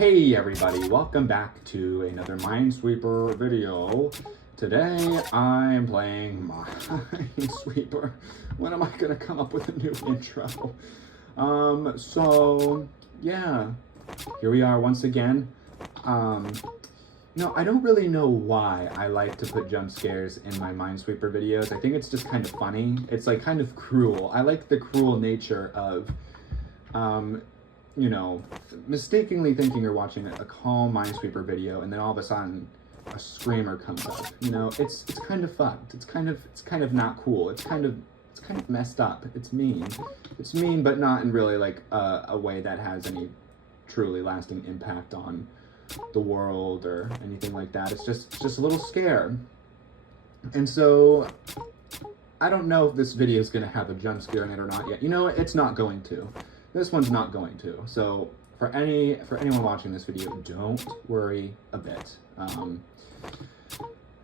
Hey everybody, welcome back to another Minesweeper video. Today I am playing Minesweeper. When am I gonna come up with a new intro? So yeah, here we are once again. I don't really know why I like to put jump scares in my Minesweeper videos. I think it's just kind of funny. It's like kind of cruel. I like the cruel nature of mistakenly thinking you're watching a calm Minesweeper video, and then all of a sudden a screamer comes up. It's kind of fucked. It's kind of not cool. It's kind of messed up. It's mean. It's mean, but not in really like a way that has any truly lasting impact on the world or anything like that. It's just a little scare. And so I don't know if this video is going to have a jump scare in it or not yet. It's not going to. This one's not going to. So for anyone watching this video, don't worry a bit.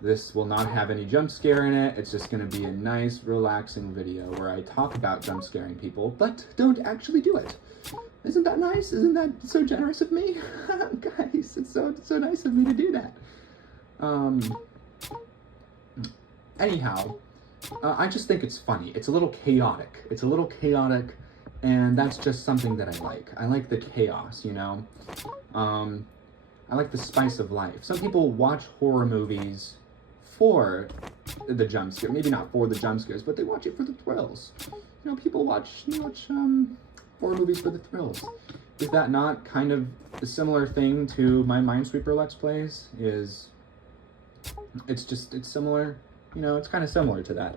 This will not have any jump scare in it. It's just going to be a nice, relaxing video where I talk about jump scaring people, but don't actually do it. Isn't that nice? Isn't that so generous of me? Guys, it's so nice of me to do that. Anyhow, I just think it's funny. It's a little chaotic. And that's just something that I like. I like the chaos, I like the spice of life. Some people watch horror movies for the jump scare. Maybe not for the jump scares, but they watch it for the thrills. People watch horror movies for the thrills. Is that not kind of a similar thing to my Minesweeper Let's Plays? It's similar, it's kind of similar to that.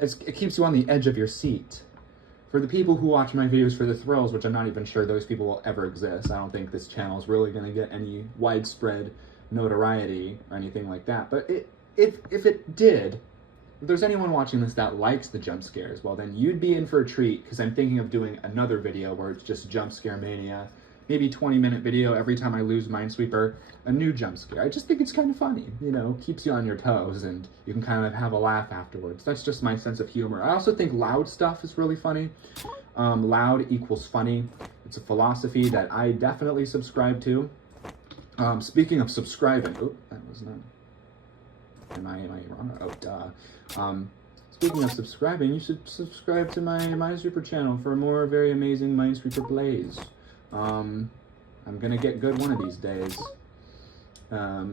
It keeps you on the edge of your seat. For the people who watch my videos for the thrills, which I'm not even sure those people will ever exist, I don't think this channel is really going to get any widespread notoriety or anything like that. But if it did, if there's anyone watching this that likes the jump scares, well then you'd be in for a treat, because I'm thinking of doing another video where it's just jump scare mania. Maybe 20-minute video every time I lose Minesweeper, a new jump scare. I just think it's kind of funny, keeps you on your toes and you can kind of have a laugh afterwards. That's just my sense of humor. I also think loud stuff is really funny. Loud equals funny. It's a philosophy that I definitely subscribe to. Speaking of subscribing, oh, that was not, am I wrong? Oh, duh. Speaking of subscribing, you should subscribe to my Minesweeper channel for more very amazing Minesweeper plays. I'm gonna get good one of these days. Okay.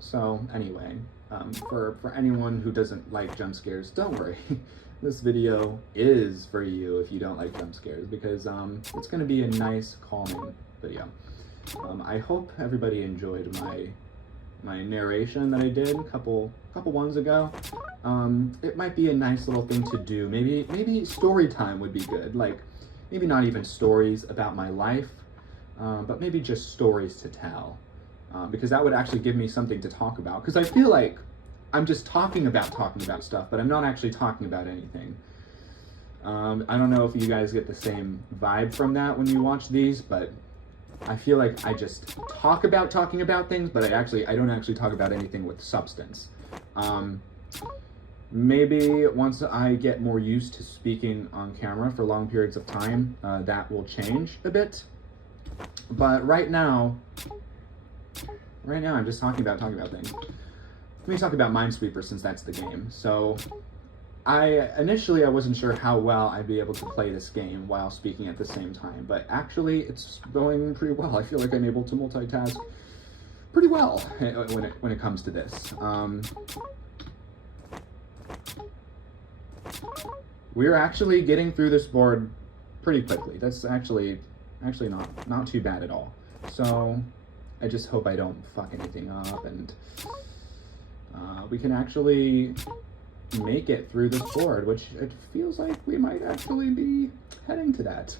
So anyway, for anyone who doesn't like jump scares, don't worry. This video is for you if you don't like jump scares, because it's gonna be a nice, calming video. I hope everybody enjoyed my narration that I did a couple ones ago. It might be a nice little thing to do. Maybe story time would be good. Like, maybe not even stories about my life, but maybe just stories to tell. Because that would actually give me something to talk about. Because I feel like I'm just talking about stuff, but I'm not actually talking about anything. I don't know if you guys get the same vibe from that when you watch these, but I feel like I just talk about talking about things, but I don't actually talk about anything with substance. Maybe once I get more used to speaking on camera for long periods of time, that will change a bit. But right now I'm just talking about things. Let me talk about Minesweeper, since that's the game. So initially I wasn't sure how well I'd be able to play this game while speaking at the same time, but actually it's going pretty well. I feel like I'm able to multitask pretty well when it comes to this. We're actually getting through this board pretty quickly. That's actually not too bad at all. So I just hope I don't fuck anything up, and we can actually make it through this board, which it feels like we might actually be heading to that,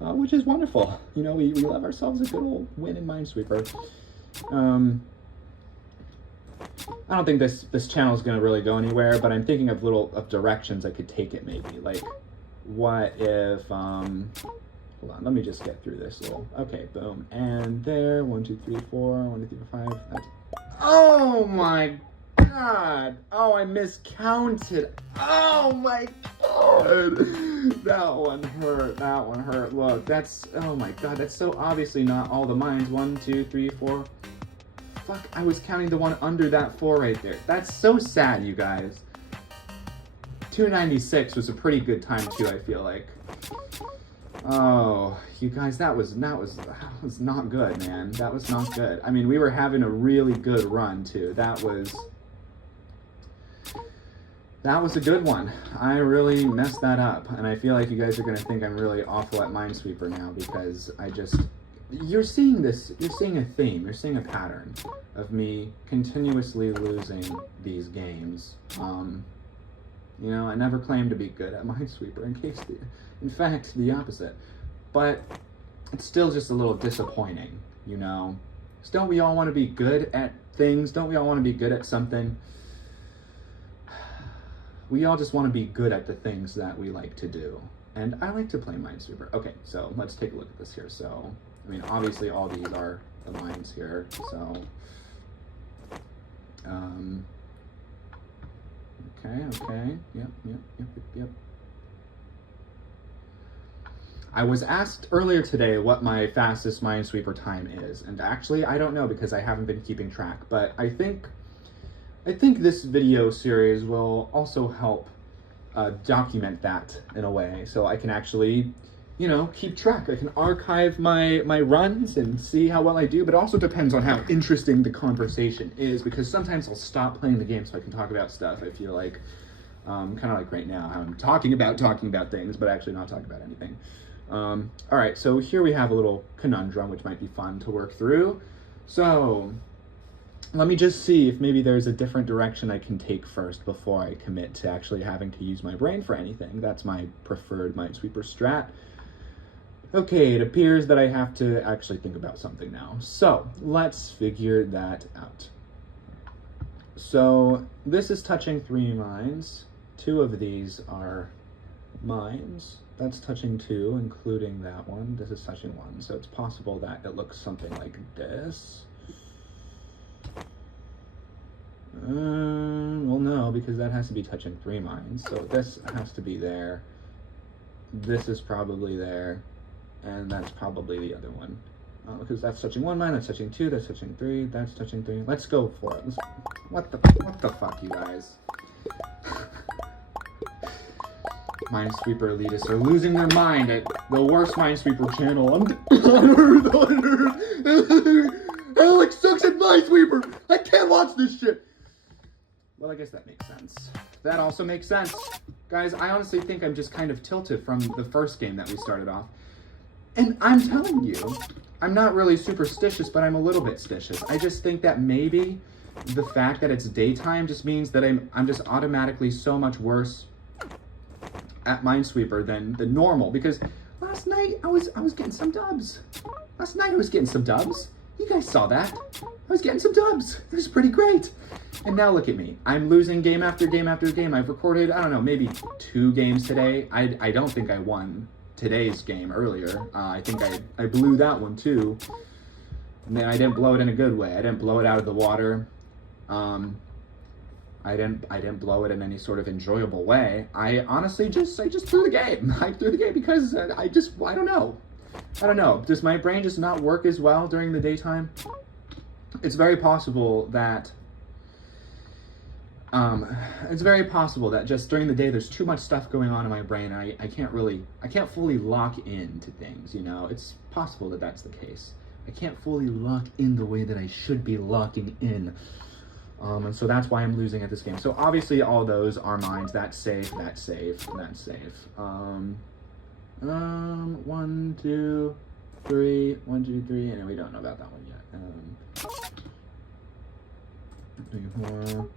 which is wonderful. We love ourselves a good old win in Minesweeper. I don't think this channel is going to really go anywhere, but I'm thinking of directions I could take it. Maybe like, what if hold on, let me just get through this little. Okay, boom, and there. 1, 2, 3, 4. 1, 2, 3, 4, 5. That's, oh my god. Oh, I miscounted. Oh my god. That one hurt. That one hurt. Look, that's, oh my god, that's so obviously not all the mines. 1, 2, 3, 4. Fuck, I was counting the one under that 4 right there. That's so sad, you guys. 296 was a pretty good time too, I feel like. Oh, you guys, that was not good, man. That was not good. I mean, we were having a really good run too. That was a good one. I really messed that up, and I feel like you guys are gonna think I'm really awful at Minesweeper now because you're seeing a theme, you're seeing a pattern of me continuously losing these games. You know, I never claimed to be good at Minesweeper, in fact, the opposite. But it's still just a little disappointing, you know? So don't we all want to be good at things? Don't we all want to be good at something? We all just want to be good at the things that we like to do. And I like to play Minesweeper. Okay, so let's take a look at this here. So, I mean, obviously all these are the mines here, so... Okay, yep. I was asked earlier today what my fastest Minesweeper time is, and actually I don't know because I haven't been keeping track, but I think this video series will also help document that in a way, so I can actually, you know, keep track. I can archive my runs and see how well I do, but it also depends on how interesting the conversation is, because sometimes I'll stop playing the game so I can talk about stuff. I feel like, kind of like right now, how I'm talking about things, but actually not talking about anything. All right, so here we have a little conundrum, which might be fun to work through. So let me just see if maybe there's a different direction I can take first before I commit to actually having to use my brain for anything. That's my preferred Minesweeper strat. Okay, it appears that I have to actually think about something now. So let's figure that out. So this is touching 3 mines. 2 of these are mines. That's touching 2, including that one. This is touching 1. So it's possible that it looks something like this. Well, no, because that has to be touching 3 mines. So this has to be there. This is probably there. And that's probably the other one. Because that's touching 1 mine, that's touching 2, that's touching 3, that's touching 3. Let's go for it. What the fuck, you guys? Minesweeper elitists are losing their mind at the worst Minesweeper channel. Alex sucks at Minesweeper! I can't watch this shit! Well, I guess that makes sense. That also makes sense. Guys, I honestly think I'm just kind of tilted from the first game that we started off. And I'm telling you, I'm not really superstitious, but I'm a little bit stitious. I just think that maybe the fact that it's daytime just means that I'm just automatically so much worse at Minesweeper than normal. Because last night I was getting some dubs. You guys saw that. I was getting some dubs. It was pretty great. And now look at me. I'm losing game after game after game. I've recorded, I don't know, maybe 2 games today. I don't think I won today's game earlier. I think I blew that one too. And then I didn't blow it in a good way. I didn't blow it out of the water. I didn't blow it in any sort of enjoyable way. I honestly just threw the game. I threw the game because I don't know. Does my brain just not work as well during the daytime? It's very possible that just during the day there's too much stuff going on in my brain. I can't fully lock into things, you know? It's possible that that's the case. I can't fully lock in the way that I should be locking in. And so that's why I'm losing at this game. So obviously all those are mines. That's safe, that's safe, that's safe. 1, 2, 3, 1, 2, 3, and we don't know about that one yet. 3, 4.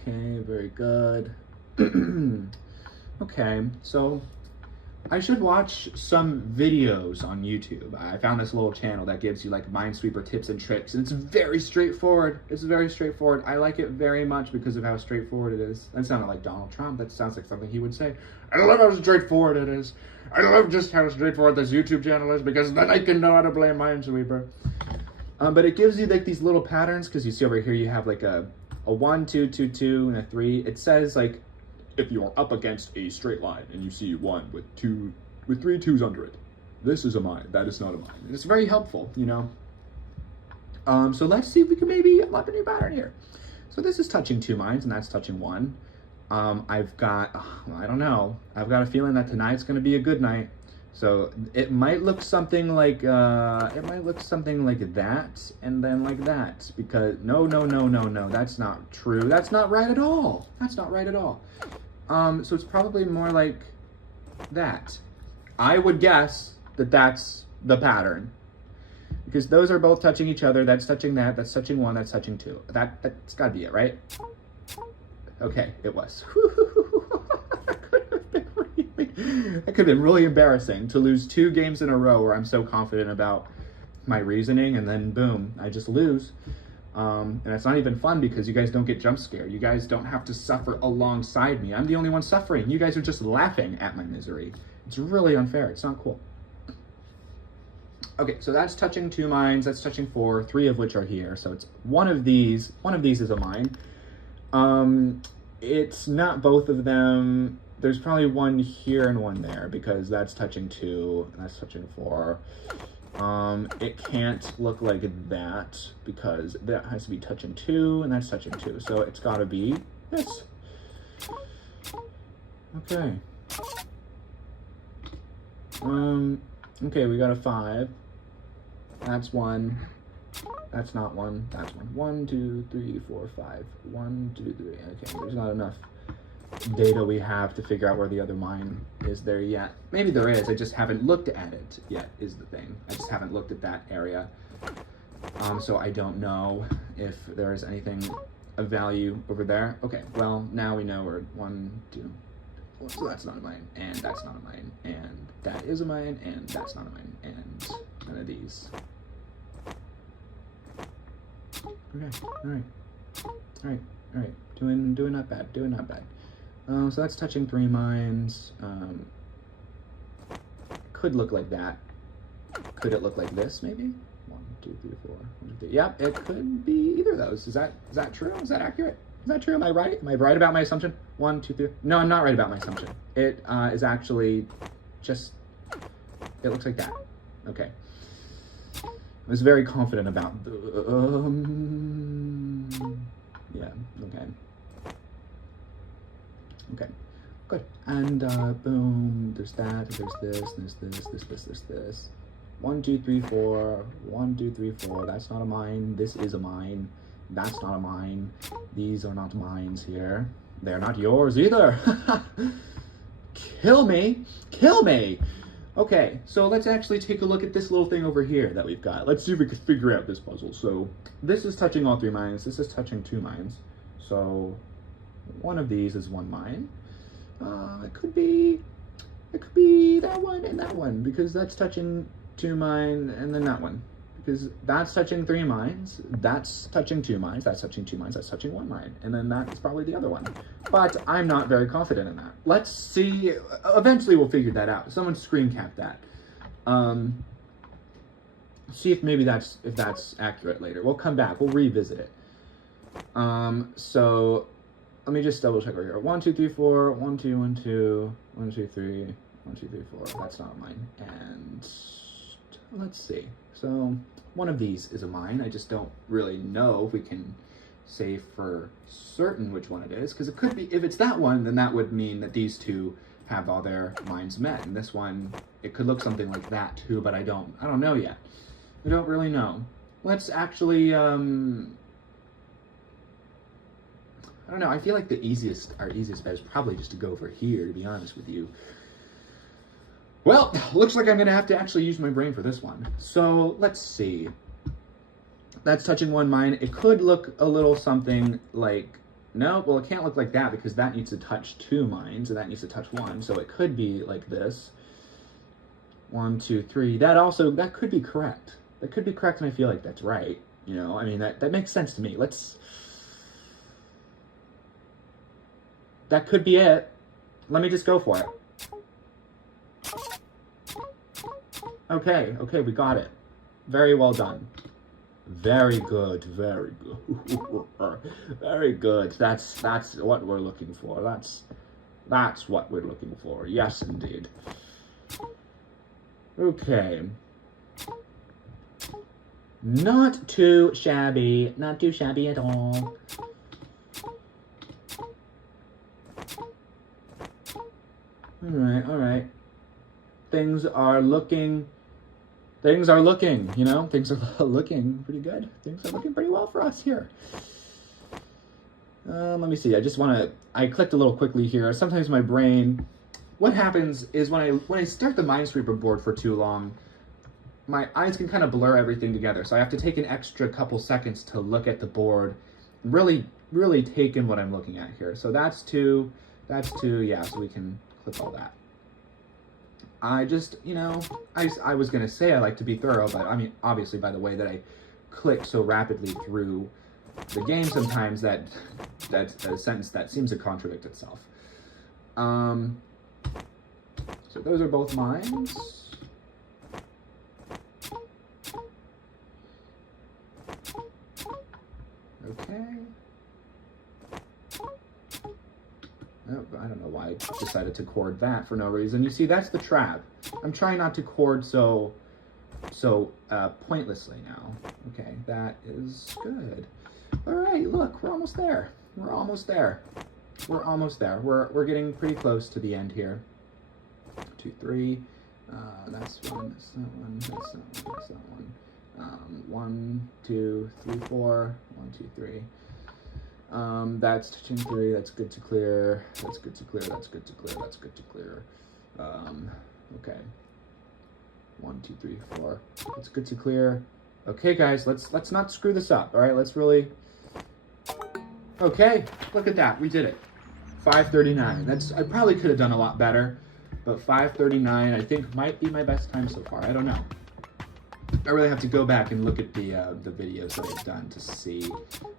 Okay, very good. Okay, so I should watch some videos on YouTube. I found this little channel that gives you like Minesweeper tips and tricks, and it's very straightforward. I like it very much because of how straightforward it is. That sounded like Donald Trump. That sounds like something he would say. I love how straightforward it is. I love just how straightforward this YouTube channel is because then I can know how to play Minesweeper. But it gives you like these little patterns, because you see over here you have like a 1, 2, 2, 2, and a 3. It says like, if you're up against a straight line and you see 1 with 3 2s under it, this is a mine, that is not a mine. And it's very helpful, you know. So let's see if we can maybe unlock a new pattern here. So this is touching 2 mines, and that's touching 1. I've got, I don't know, I've got a feeling that tonight's going to be a good night. So it might look something like that, and then like that, because no, that's not true. That's not right at all. That's not right at all. So it's probably more like that. I would guess that that's the pattern, because those are both touching each other. That's touching that, that's touching 1, that's touching 2. That's gotta be it, right? Okay, it was. That could have been really embarrassing to lose 2 games in a row where I'm so confident about my reasoning, and then boom, I just lose. And it's not even fun because you guys don't get jump scared. You guys don't have to suffer alongside me. I'm the only one suffering. You guys are just laughing at my misery. It's really unfair. It's not cool. Okay, so that's touching 2 mines. That's touching 4, 3 of which are here. So it's one of these. One of these is a mine. It's not both of them. There's probably 1 here and 1 there, because that's touching 2, and that's touching 4. It can't look like that, because that has to be touching 2, and that's touching 2. So it's gotta be this. Okay. Okay, we got a 5. That's 1. That's not 1. That's 1. 1, 2, 3, 4, 5. 1, 2, 3. Okay, there's not enough data we have to figure out where the other mine is there yet. Maybe there is, I just haven't looked at it yet, is the thing. I just haven't looked at that area. So I don't know if there is anything of value over there. Okay, well, now we know we're 1, 2. So that's not a mine, and that's not a mine, and that is a mine, and that's not a mine, and none of these. Okay, alright. Doing not bad, not bad. So that's touching 3 mines. Could look like that. Could it look like this, maybe? 1, 2, 3, 4. 1, 2, 3. Yep, it could be either of those. Is that true? Is that accurate? Is that true? Am I right? Am I right about my assumption? 1, 2, 3. No, I'm not right about my assumption. It is actually just, it looks like that. Okay. I was very confident about the, yeah, okay. Okay, good. And boom, there's that, there's this. 1, 2, 3, 4. 1, 2, 3, 4. That's not a mine. This is a mine. That's not a mine. These are not mines here. They're not yours either. Kill me. Kill me. Okay, so let's actually take a look at this little thing over here that we've got. Let's see if we can figure out this puzzle. So this is touching all 3 mines. This is touching 2 mines. So one of these is 1 mine. It could be that one and that one, because that's touching 2 mine, and then that one, because that's touching 3 mines, that's touching 2 mines, that's touching 2 mines, that's touching 1 mine, and then that's probably the other one. But I'm not very confident in that. Let's see. Eventually we'll figure that out. Someone screen cap that. See if maybe that's accurate later. We'll come back. We'll revisit it. So let me just double check over here. 1, 2, 3, 4. 1, 2, 1, 2. 1, 2, 3. 1, 2, 3, 4. That's not mine. And let's see. So one of these is a mine. I just don't really know if we can say for certain which one it is, because it could be, if it's that one, then that would mean that these 2 have all their mines met, and this one, it could look something like that too, but I don't know yet. We don't really know. Let's actually I don't know, I feel like our easiest bet is probably just to go over here, to be honest with you. Well, looks like I'm gonna have to actually use my brain for this one. So let's see. That's touching 1 mine. It could look a little something like, no, well, it can't look like that, because that needs to touch 2 mines, and that needs to touch 1. So it could be like this. 1, 2, 3. That could be correct. That could be correct, and I feel like that's right. You know, I mean, that makes sense to me. That could be it. Let me just go for it. Okay, we got it. Very well done. Very good, very good. Very good. That's what we're looking for. That's what we're looking for. Yes, indeed. Okay. Not too shabby. Not too shabby at all. All right. Things are looking, you know, things are looking pretty good. Things are looking pretty well for us here. Let me see. I clicked a little quickly here. Sometimes my brain, what happens is when I start the Minesweeper board for too long, my eyes can kind of blur everything together. So I have to take an extra couple seconds to look at the board, really take in what I'm looking at here. So that's two, yeah, so we can click all that. I just, you know, I was going to say I like to be thorough, but I mean, obviously by the way that I click so rapidly through the game sometimes that's a sentence that seems to contradict itself. So those are both mines. Okay. Oh, I don't know why I decided to chord that for no reason. You see, that's the trap. I'm trying not to chord so pointlessly now. Okay, that is good. All right, look, we're almost there. We're almost there. We're almost there. We're getting pretty close to the end here. 2, 3. That's one. That's that one. That's that one. That's that one. 1, 2, 3, 4. 1, 2, 3. That's 2, 3. That's good to clear. That's good to clear. That's good to clear. That's good to clear. Okay. 1, 2, 3, 4. That's good to clear. Okay, guys, let's not screw this up. All right, let's really. Okay, look at that. We did it. 5:39. I probably could have done a lot better, but 5:39 I think might be my best time so far. I don't know. I really have to go back and look at the videos that I've done to see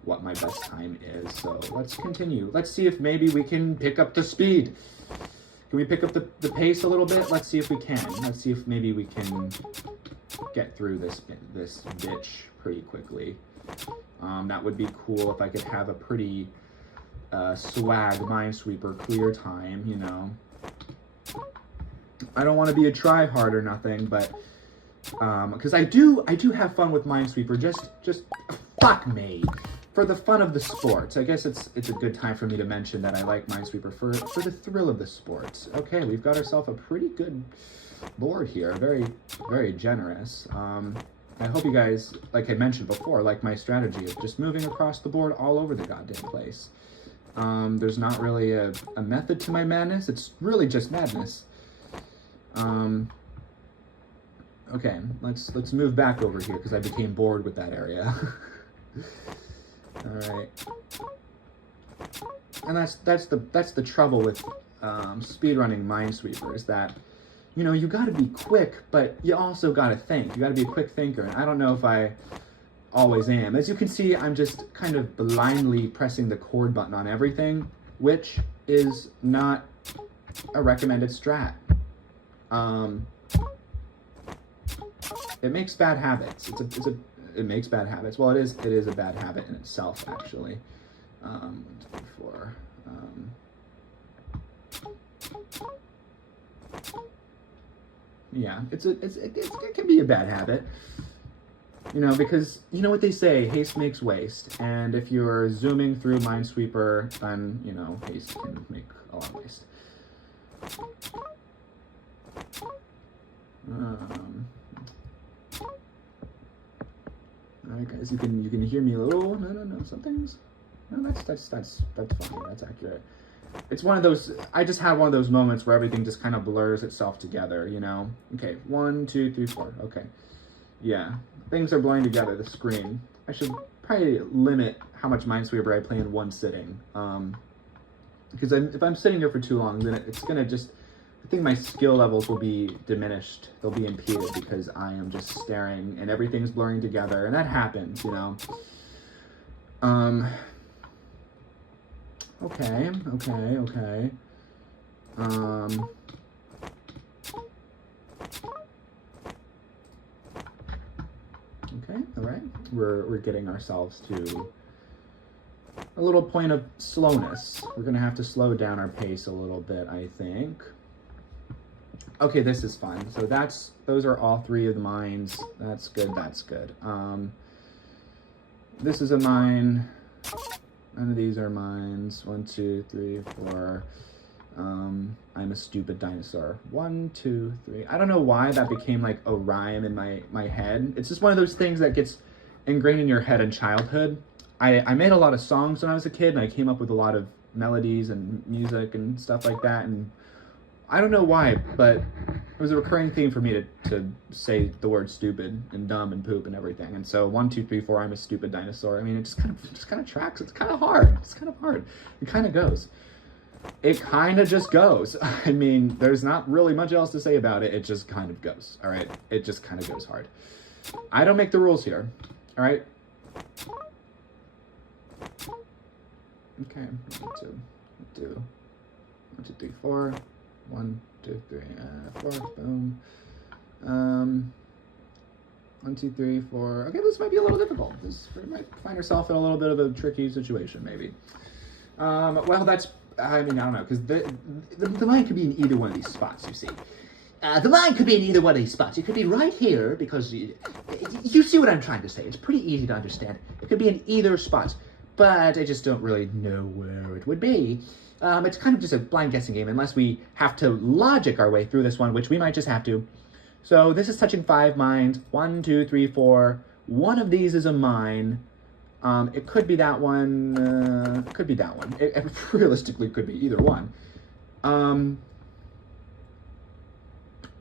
what my best time is. So let's continue. Let's see if maybe we can pick up the speed. Can we pick up the pace a little bit? Let's see if we can. Let's see if maybe we can get through this bitch pretty quickly. That would be cool if I could have a pretty swag Minesweeper clear time, you know. I don't want to be a try-hard or nothing, but because I do have fun with Minesweeper, just fuck me, for the fun of the sports. I guess it's a good time for me to mention that I like Minesweeper for the thrill of the sports. Okay, we've got ourselves a pretty good board here, very generous. I hope you guys, like I mentioned before, like my strategy of just moving across the board all over the goddamn place. There's not really a method to my madness. It's really just madness. Okay, let's move back over here because I became bored with that area. All right, and that's the trouble with speedrunning Minesweeper, is that, you know, you got to be quick, but you also got to think. You got to be a quick thinker, and I don't know if I always am. As you can see, I'm just kind of blindly pressing the chord button on everything, which is not a recommended strat. It makes bad habits. It makes bad habits. Well, it is a bad habit in itself, actually. 1, 2, 4. Yeah, it can be a bad habit. You know, because you know what they say, haste makes waste, and if you're zooming through Minesweeper, then, you know, haste can make a lot of waste. All right, guys, you can hear me a little. No, something's. No, that's fine. That's accurate. It's one of those. I just have one of those moments where everything just kind of blurs itself together. You know. Okay, 1, 2, 3, 4. Okay. Yeah, things are blurring together. The screen. I should probably limit how much Minesweeper I play in one sitting. Because if I'm sitting here for too long, then it's gonna just. I think my skill levels will be diminished. They'll be impeded because I am just staring and everything's blurring together, and that happens, you know. Okay. all right? We're getting ourselves to a little point of slowness. We're gonna have to slow down our pace a little bit, I think. Okay, this is fun. So those are all three of the mines. That's good, that's good. This is a mine. None of these are mines. 1, 2, 3, 4. I'm a stupid dinosaur. 1, 2, 3. I don't know why that became like a rhyme in my head. It's just one of those things that gets ingrained in your head in childhood. I made a lot of songs when I was a kid, and I came up with a lot of melodies and music and stuff like that, and I don't know why, but it was a recurring theme for me to say the word stupid and dumb and poop and everything. And so 1, 2, 3, 4, I'm a stupid dinosaur. I mean, it just kind of tracks. It's kind of hard. It's kind of hard. It kind of goes. It kind of just goes. I mean, there's not really much else to say about it. It just kind of goes. All right. It just kind of goes hard. I don't make the rules here. All right. Okay. 1, 2, 3, 4. 1, 2, 3, 4. Boom. 1, 2, 3, 4. Okay, this might be a little difficult. We might find ourselves in a little bit of a tricky situation, maybe. Well, that's. I mean, I don't know, because the mine could be in either one of these spots. You see, the mine could be in either one of these spots. It could be right here because you see what I'm trying to say. It's pretty easy to understand. It could be in either spot, but I just don't really know where it would be. It's kind of just a blind guessing game unless we have to logic our way through this one, which we might just have to. So this is touching 5 mines. 1, 2, 3, 4. One of these is a mine. It could be that one. Could be that one. It realistically could be either one. I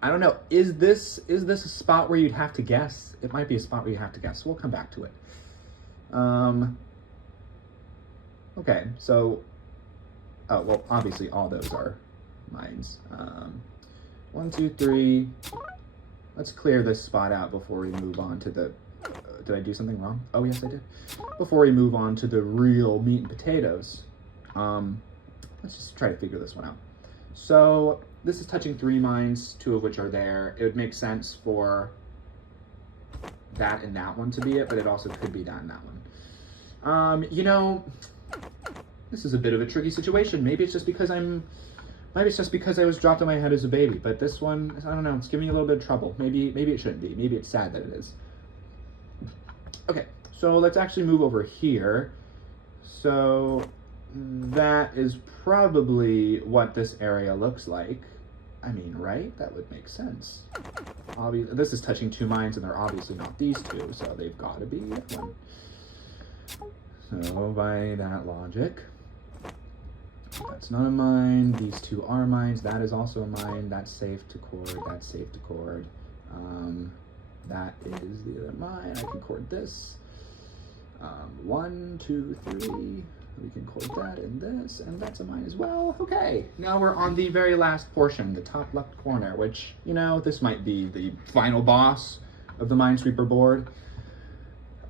don't know. Is this a spot where you'd have to guess? It might be a spot where you have to guess. We'll come back to it. Okay, so. Oh, well, obviously all those are mines. 1, 2, 3. Let's clear this spot out before we move on to the... did I do something wrong? Oh, yes, I did. Before we move on to the real meat and potatoes, let's just try to figure this one out. So this is touching 3 mines, 2 of which are there. It would make sense for that and that one to be it, but it also could be that and that one. You know... This is a bit of a tricky situation. Maybe it's just because I was dropped on my head as a baby. But this one, I don't know, it's giving me a little bit of trouble. Maybe it shouldn't be. Maybe it's sad that it is. Okay, so let's actually move over here. So that is probably what this area looks like. I mean, right? That would make sense. This is touching 2 mines, and they're obviously not these 2, so they've got to be that one. So by that logic, that's not a mine. These 2 are mines. That is also a mine. That's safe to cord. That's safe to cord. That is the other mine. I can cord this. 1, 2, 3. We can cord that and this, and that's a mine as well. Okay, now we're on the very last portion, the top left corner, which, you know, this might be the final boss of the Minesweeper board.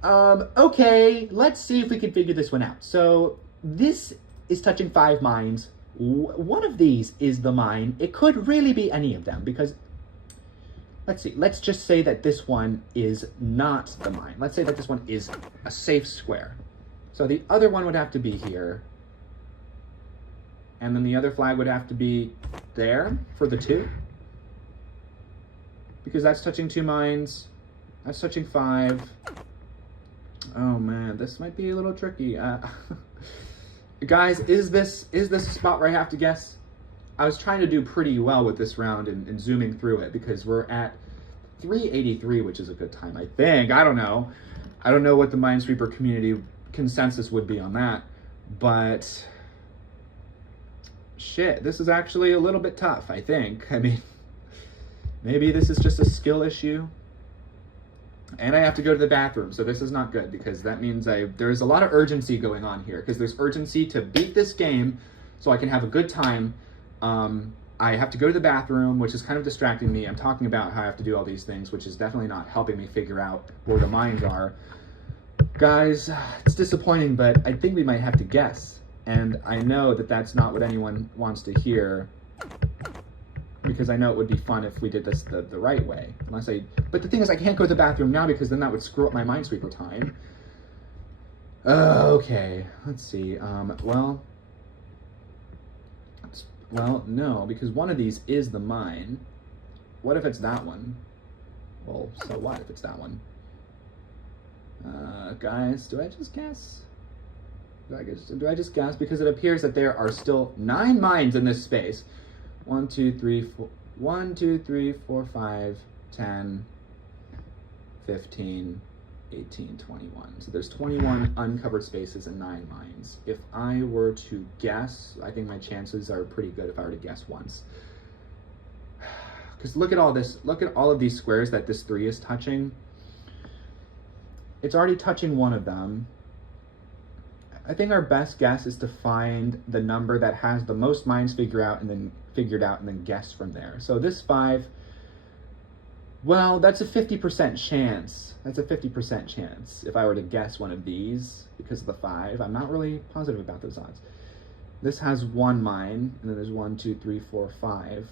Okay, let's see if we can figure this one out. So this is touching 5 mines. One of these is the mine. It could really be any of them because, let's see, let's just say that this one is not the mine. Let's say that this one is a safe square. So the other one would have to be here. And then the other flag would have to be there for the 2. Because that's touching 2 mines. That's touching 5. Oh man, this might be a little tricky. Guys, is this a spot where I have to guess? I was trying to do pretty well with this round and zooming through it because we're at 383, which is a good time, I think. I don't know. I don't know what the Minesweeper community consensus would be on that, but shit, this is actually a little bit tough, I think. I mean, maybe this is just a skill issue. And I have to go to the bathroom, so this is not good because that means there's a lot of urgency going on here because there's urgency to beat this game so I can have a good time. I have to go to the bathroom, which is kind of distracting me. I'm talking about how I have to do all these things, which is definitely not helping me figure out where the mines are. Guys, it's disappointing, but I think we might have to guess. And I know that that's not what anyone wants to hear. because I know it would be fun if we did this the right way. But the thing is, I can't go to the bathroom now because then that would screw up my Minesweeper time. Okay, let's see. Well, no, because one of these is the mine. What if it's that one? Well, so what if it's that one? Guys, do I just guess? Do I just guess? Because it appears that there are still 9 mines in this space. 1, 2, 3, 4, 1, 2, 3, 4, 5, 10, 15, 18, 21. So there's 21 uncovered spaces and 9 mines. If I were to guess, I think my chances are pretty good if I were to guess once. Because look at all this, look at all of these squares that this 3 is touching. It's already touching one of them. I think our best guess is to find the number that has the most mines figured out and then guess from there. So this 5, well, that's a 50% chance. That's a 50% chance if I were to guess one of these because of the 5. I'm not really positive about those odds. This has 1 mine, and then there's 1, 2, 3, 4, 5.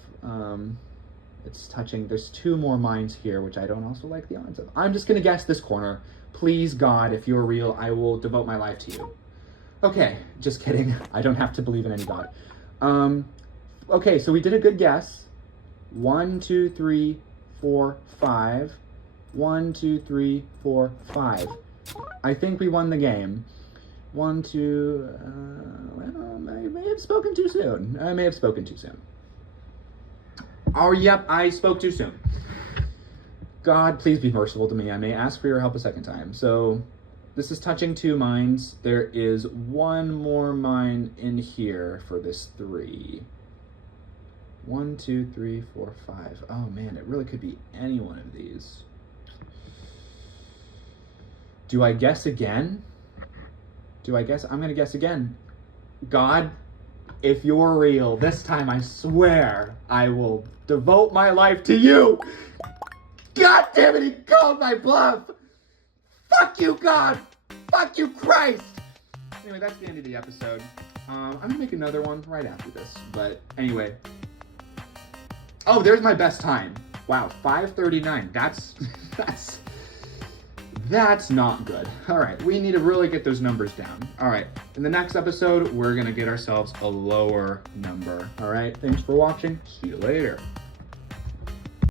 It's touching, there's 2 more mines here, which I don't also like the odds of. I'm just gonna guess this corner. Please, God, if you're real, I will devote my life to you. Okay, just kidding. I don't have to believe in any God. Okay, so we did a good guess. 1, 2, 3, 4, 5. 1, 2, 3, 4, 5. I think we won the game. 1, 2, well, I may have spoken too soon. I may have spoken too soon. Oh, yep, I spoke too soon. God, please be merciful to me. I may ask for your help a second time. So this is touching 2 mines. There is 1 more mine in here for this 3. 1, 2, 3, 4, 5. Oh man, it really could be any one of these. Do I guess again? Do I guess? I'm gonna guess again. God, if you're real, this time I swear I will devote my life to you. God damn it, he called my bluff. Fuck you, God. Fuck you, Christ. Anyway, that's the end of the episode. I'm gonna make another one right after this. But anyway. Oh, there's my best time. Wow, 5:39. That's not good. All right, we need to really get those numbers down. All right, in the next episode, we're gonna get ourselves a lower number. All right, thanks for watching. See you later.